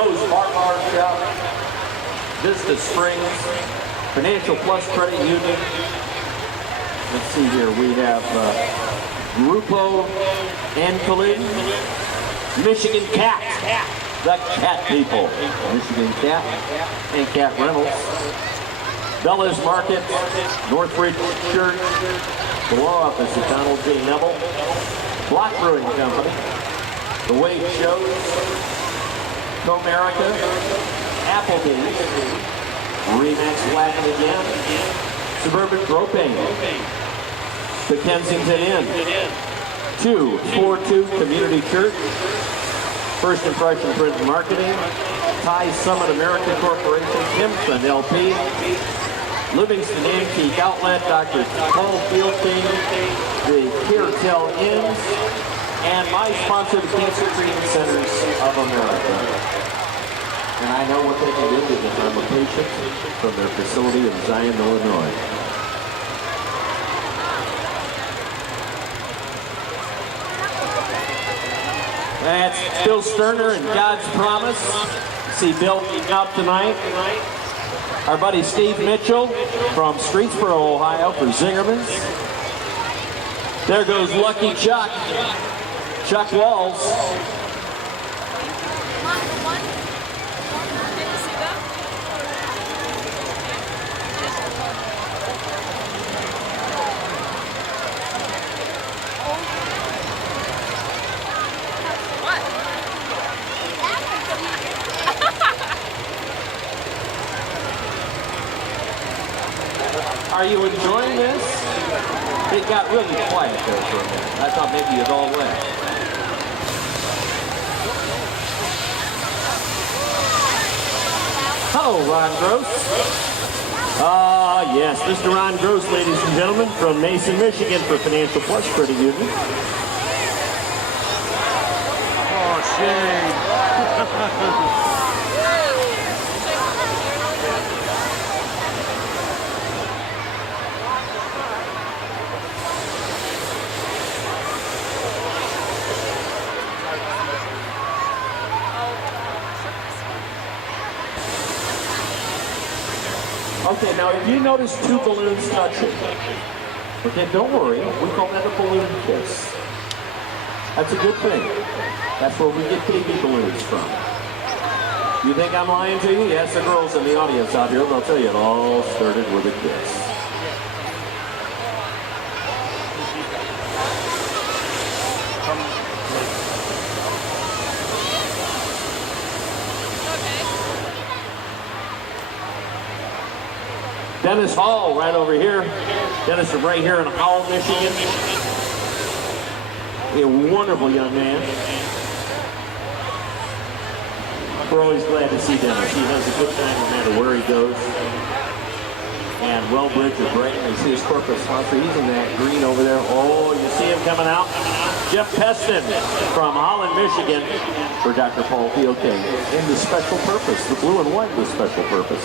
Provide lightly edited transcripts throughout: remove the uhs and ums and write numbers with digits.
Moe's Bar Shop, Vista Springs, Financial Plus Credit Union. Let's see here, we have Grupo Ancolin, Michigan Cat, the cat people, Michigan Cat, and Cat Rentals, Bella's Market, Northridge Church, the law office of Donald J. Neville, Block Brewing Company, The Wave Shows, Comerica, Applebee's, Remax Wagon again, Suburban Propane, the Kensington Inn, 242 Community Church, First Impression Print and Marketing, Thai Summit American Corporation, Kimpton LP, Livingston Antique Outlet, Dr. Paul Field King, the Caretel Inns, and my sponsor, the Cancer Treatment Centers of America. And I know what they can do if I'm a patient from their facility in Zion, Illinois. That's Bill Sterner and God's Promise. See Bill out tonight. Our buddy Steve Mitchell from Streetsboro, Ohio for Zingerman's. There goes Lucky Chuck. Chuck Walls. Are you enjoying this? It got really quiet there for a minute. I thought maybe you'd all left. Hello, Ron Gross. Yes, Mr. Ron Gross, ladies and gentlemen, from Mason, Michigan for Financial Plus Credit Union. Oh, shame. Okay, now if you notice two balloons touching, okay, don't worry, we call that a balloon kiss. That's a good thing. That's where we get baby balloons from. You think I'm lying to you? Yes, the girls in the audience out here, they'll tell you it all started with a kiss. Dennis Hall, right over here. Dennis is right here in Howell, Michigan. A wonderful young man. We're always glad to see Dennis. He has a good time no matter where he goes. And Wellbridge of Brighton, you see his corporate sponsor. He's in that green over there. Oh, you see him coming out? Jeff Peston from Holland, Michigan for Dr. Paul Field King. In the special purpose, the blue and white was special purpose.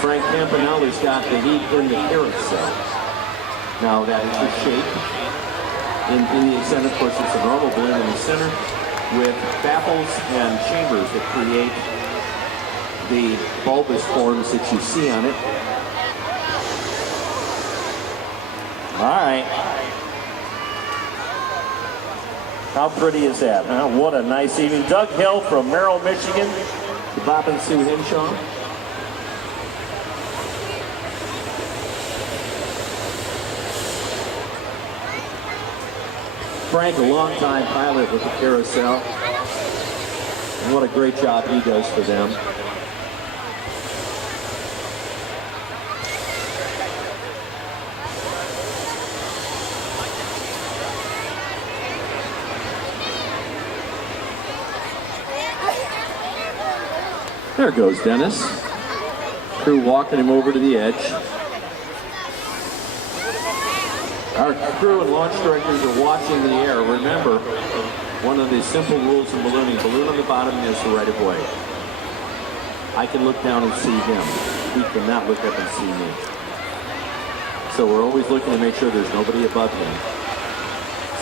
Frank Campanelli's got the heat in the carousel. Now that is the shape. In the center, of course, it's a normal balloon in the center with baffles and chambers that create the bulbous forms that you see on it. All right. How pretty is that, huh? What a nice evening. Doug Hill from Merrill, Michigan. The Bob and Sue Hinshaw. Frank, a longtime pilot with the Carousel. And what a great job he does for them. There goes Dennis. Crew walking him over to the edge. Our crew and launch directors are watching the air. Remember, one of the simple rules in ballooning, balloon on the bottom is the right of way. I can look down and see him. He cannot look up and see me. So we're always looking to make sure there's nobody above him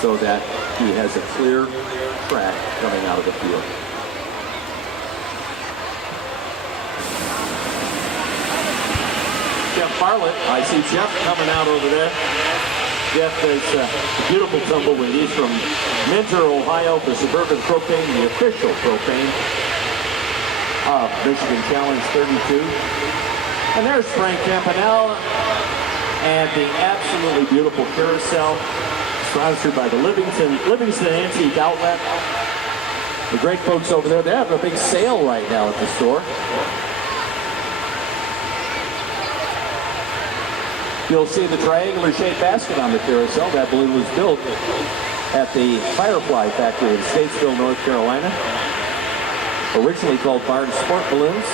so that he has a clear track coming out of the field. Jeff Bartlett, I see Jeff coming out over there. Jeff is a beautiful tumbleweed. He's from Mentor, Ohio, for Suburban Propane, the official propane of Michigan Challenge 32. And there's Frank Campanella and the absolutely beautiful carousel, sponsored by the Livingston Antique Outlet. The great folks over there, they have a big sale right now at the store. You'll see the triangular-shaped basket on the carousel. That balloon was built at the Firefly factory in Statesville, North Carolina. Originally called Barn Sport Balloons.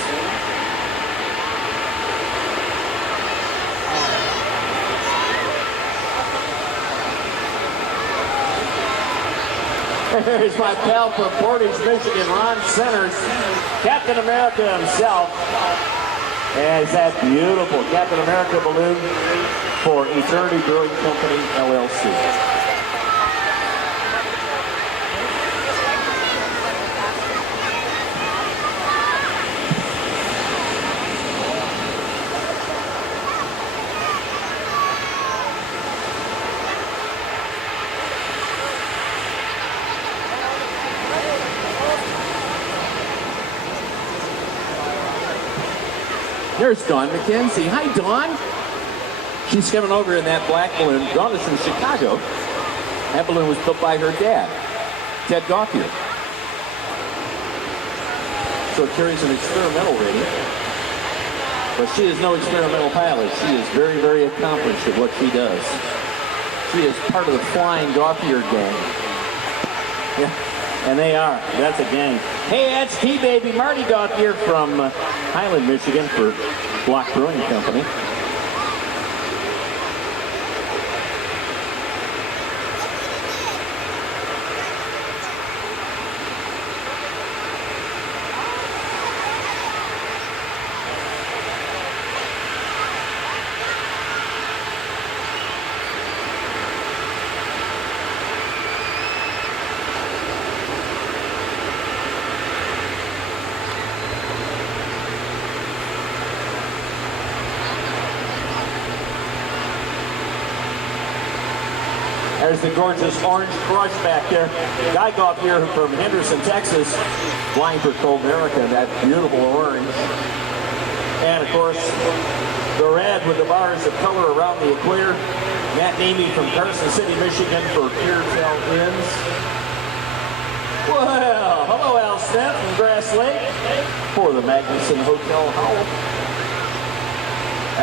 There's my pal from Portage, Michigan, Ron Centers, Captain America himself. And it's that beautiful Captain America balloon for Eternity Brewing Company, LLC. There's Dawn McKenzie. Hi, Dawn. She's coming over in that black balloon. Dawn is from Chicago. That balloon was built by her dad, Ted Gauthier. So it carries an experimental rating. But she is no experimental pilot. She is very, very accomplished at what she does. She is part of the Flying Gauthier gang. Yeah. And they are. That's a gang. Hey, that's T-Baby Marty Gauthier from Highland, Michigan for Block Brewing Company. There's the gorgeous Orange Crush back there. Guy Gauthier from Henderson, Texas, flying for Cold America, that beautiful orange. And of course, the red with the bars of color around the equator. Matt Namey from Carson City, Michigan for Peartail Inns. Well, hello Al Smith from Grass Lake for the Magnuson Hotel Howell.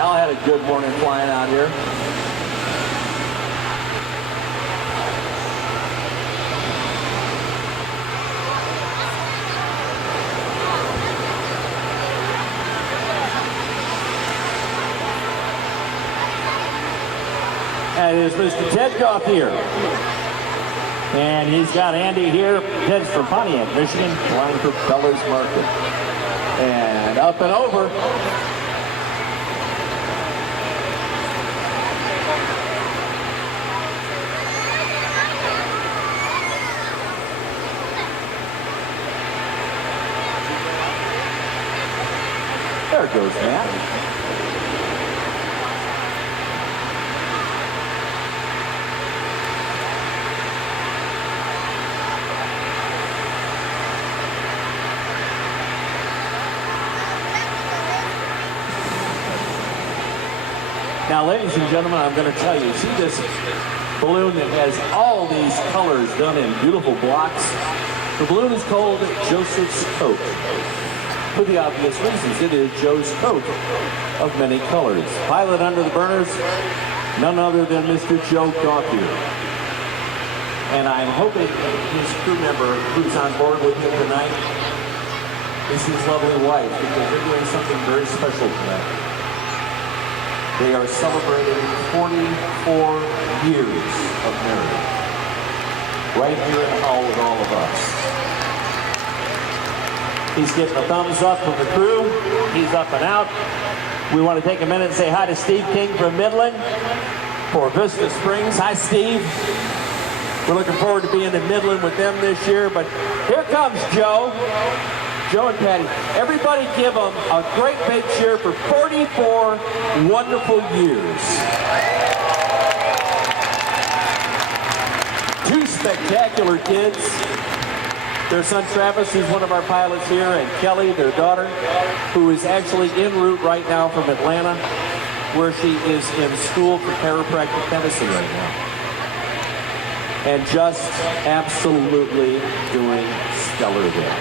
Al had a good morning flying out here. And it is Mr. Ted Gauthier. And he's got Andy here. Ted's from Pontiac, Michigan, flying for Bella's Market. And up and over. There goes Matt. Now, ladies and gentlemen, I'm going to tell you, see this balloon that has all these colors done in beautiful blocks? The balloon is called Joseph's Coat. For the obvious reasons, it is Joe's coat of many colors. Pilot under the burners, none other than Mr. Joe Gauthier. And I'm hoping his crew member who's on board with him tonight is his lovely wife, because they're doing something very special tonight. They are celebrating 44 years of marriage. Right here in Howell with all of us. He's getting a thumbs up from the crew. He's up and out. We want to take a minute and say hi to Steve King from Midland for Vista Springs. Hi, Steve. We're looking forward to being in Midland with them this year, but here comes Joe. Joe and Patty. Everybody give them a great big cheer for 44 wonderful years. Two spectacular kids. Their son Travis, who's one of our pilots here, and Kelly, their daughter, who is actually en route right now from Atlanta, where she is in school for chiropractic medicine right now. And just absolutely doing stellar there.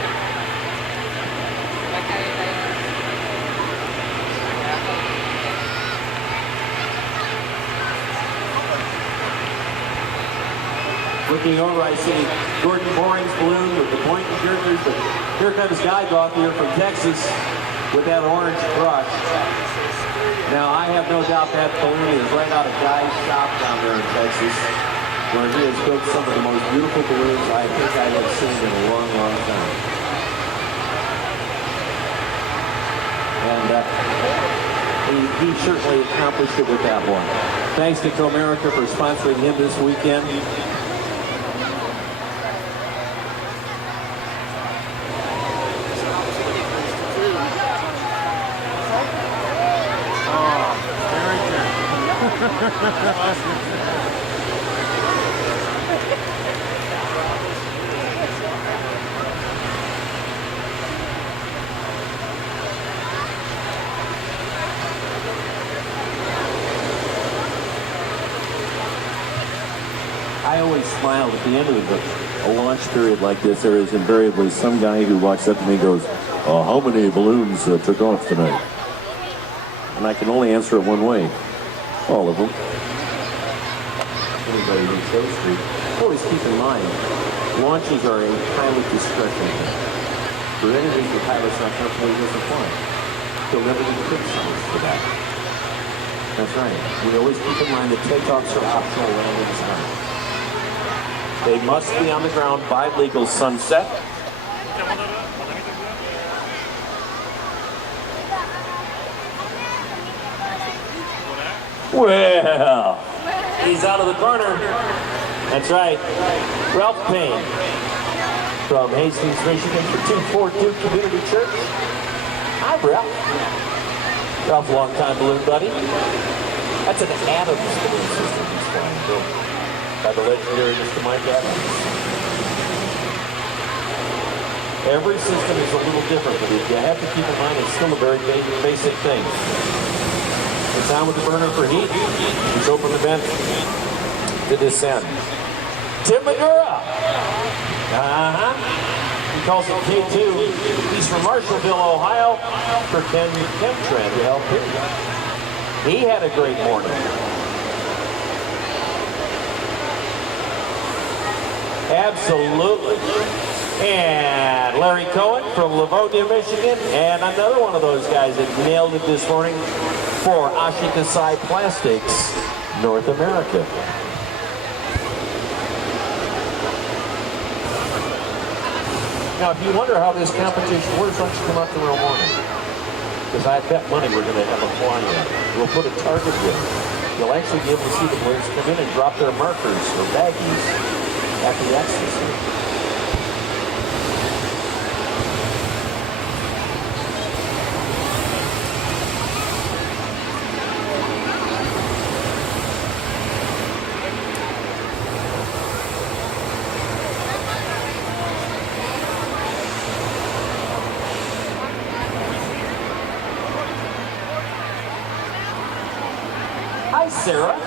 Looking over, I see Gordon Boring's balloon with the point and jerkers, but here comes Guy Gauthier from Texas with that orange brush. Now, I have no doubt that balloon is right out of Guy's shop down there in Texas, where he has built some of the most beautiful balloons I think I have seen in a long, long time. And he certainly accomplished it with that one. Thanks to Comerica for sponsoring him this weekend. I always smile at the end of a launch period like this. There is invariably some guy who walks up to me and goes, how many balloons took off tonight? And I can only answer it one way. All of them. Anybody who's so street. Always keep in mind, launches are a pilot discretion thing. For any reason the pilot's not comfortable, he doesn't fly. He'll never be criticized for that. That's right. We always keep in mind that takeoffs are optional, landings aren't. They must be on the ground by legal sunset. Well, he's out of the corner. That's right. Ralph Payne from Hastings, Michigan for 242 Community Church. Hi, Ralph. Ralph's a long-time balloon buddy. That's an Adams balloon system he's flying, built by the legendary Mr. Mike Adams. Every system is a little different, but you have to keep in mind it's still a very basic thing. It's on with the burner for heat. He's open the vent to descend. Tim Madura. He calls it K2. He's from Marshallville, Ohio, for Ken Tran to help him. He had a great morning. Absolutely. And Larry Cohen from Livonia, Michigan, and another one of those guys that nailed it this morning for Ashikasai Plastics, North America. Now, if you wonder how this competition works, why don't you come out tomorrow morning? Because I bet money we're going to have a fly-in. We'll put a target with it. You'll actually be able to see the balloons come in and drop their markers or baggies at the access. Hi, Sarah.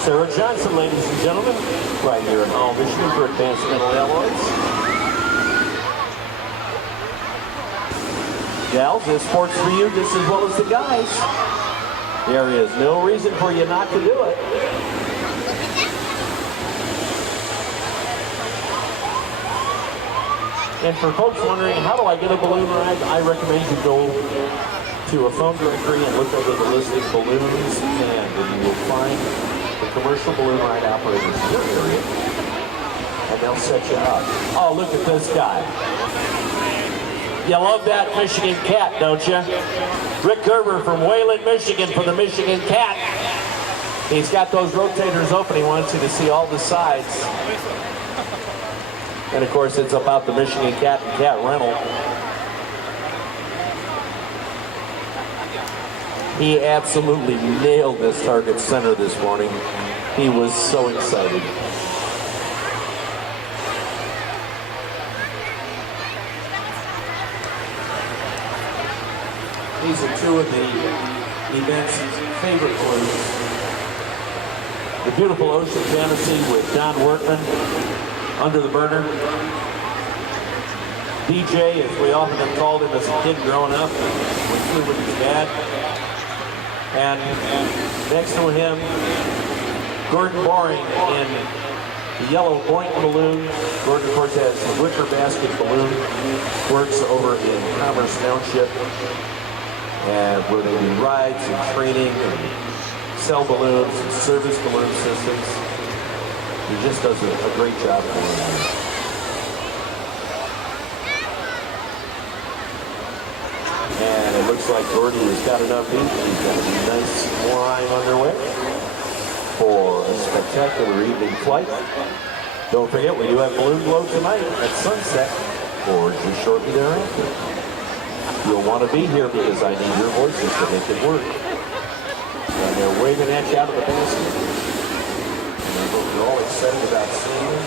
Sarah Johnson, ladies and gentlemen, right here in Howell, Michigan for Advanced Metal Alloys. Gals, this sport's for you just as well as the guys. There is no reason for you not to do it. And for folks wondering, how do I get a balloon ride? I recommend you go to a phone directory and look over the list of balloons, and you will find commercial balloon ride operators in your area, and they'll set you up. Oh, look at this guy. You love that Michigan Cat, don't you? Rick Gerber from Wayland, Michigan for the Michigan Cat. He's got those rotators open. He wants you to see all the sides. And of course, it's about the Michigan Cat and Cat rental. He absolutely nailed this target center this morning. He was so excited. These are two of the event's favorite balloons. The beautiful Ocean Fantasy with Don Workman, Under the Burner. DJ, as we often have called him as a kid growing up, we flew with his dad. And next to him, Gordon Boring in the yellow Boynton balloon. Gordon, of course, has the wicker basket balloon, works over in Commerce Township, and where they do rides and training and sell balloons and service balloon systems. He just does a great job for them. And it looks like Gordy has got enough heat. He's got a nice flying underway for a spectacular evening flight. Don't forget, we do have balloon glow tonight at sunset or just shortly thereafter. You'll want to be here because I need your voices to make it work. And they're waving at you out of the basket. And we're all excited about seeing them.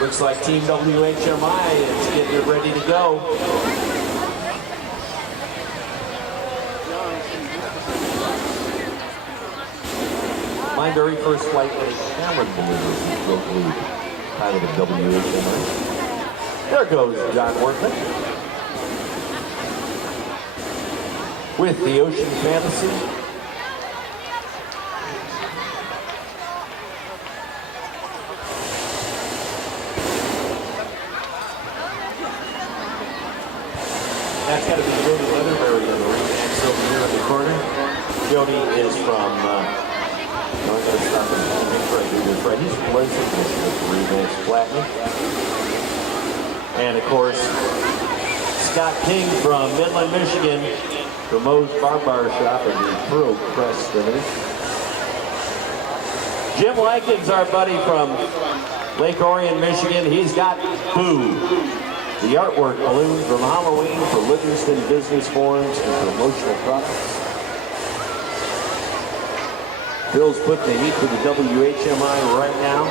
Looks like Team WHMI is getting it ready to go. My very first flight in a Cameron balloon was locally pilot of WHMI. There goes John Workman with the Ocean Fantasy. That's got to be Jody Leatherberry in the ring next over here in the corner. Jody is from, I'm going to stop and make sure I do this right. He's from Lansing, Michigan, for Remax Platinum. And of course, Scott King from Midland, Michigan, from Moe's Bar Shop and the Pearl Press Dinners. Jim Likens, our buddy from Lake Orion, Michigan. He's got Boo, the artwork balloon from Halloween for Livingston Business Forums and promotional products. Bill's putting the heat to the WHMI right now.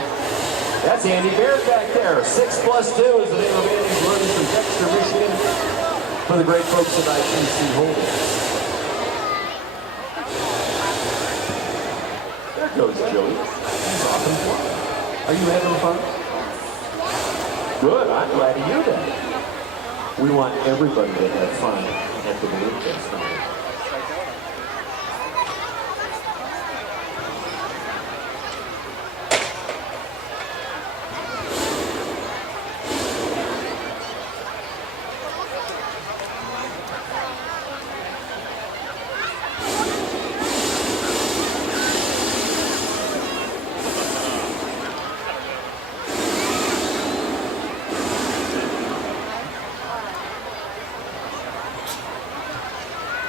That's Andy Baird back there. 6+2 is the name of Andy's balloons from Dexter, Michigan, for the great folks at ITC Holdings. There goes Joey. He's off and flying. Are you having fun? Good, I'm glad to hear that. We want everybody to have fun at the balloon festival.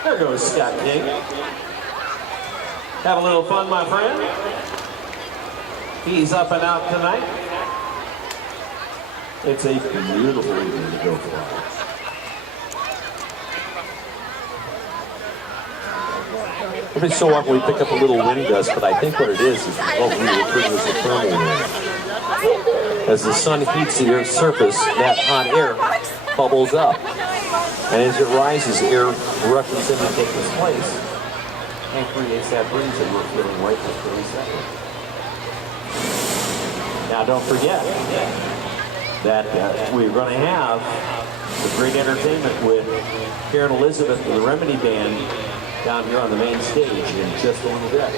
There goes Scott King. Have a little fun, my friend. He's up and out tonight. It's a beautiful evening to go fly. Every so often we pick up a little wind gust, but I think what it is what we refer to as a thermal wind. As the sun heats the Earth's surface, that hot air bubbles up. And as it rises, air rushes in to take its place and creates that breeze that we're feeling right this very second. Now, don't forget that we're going to have the great entertainment with Karen Elizabeth and the Remedy Band down here on the main stage in just a little bit.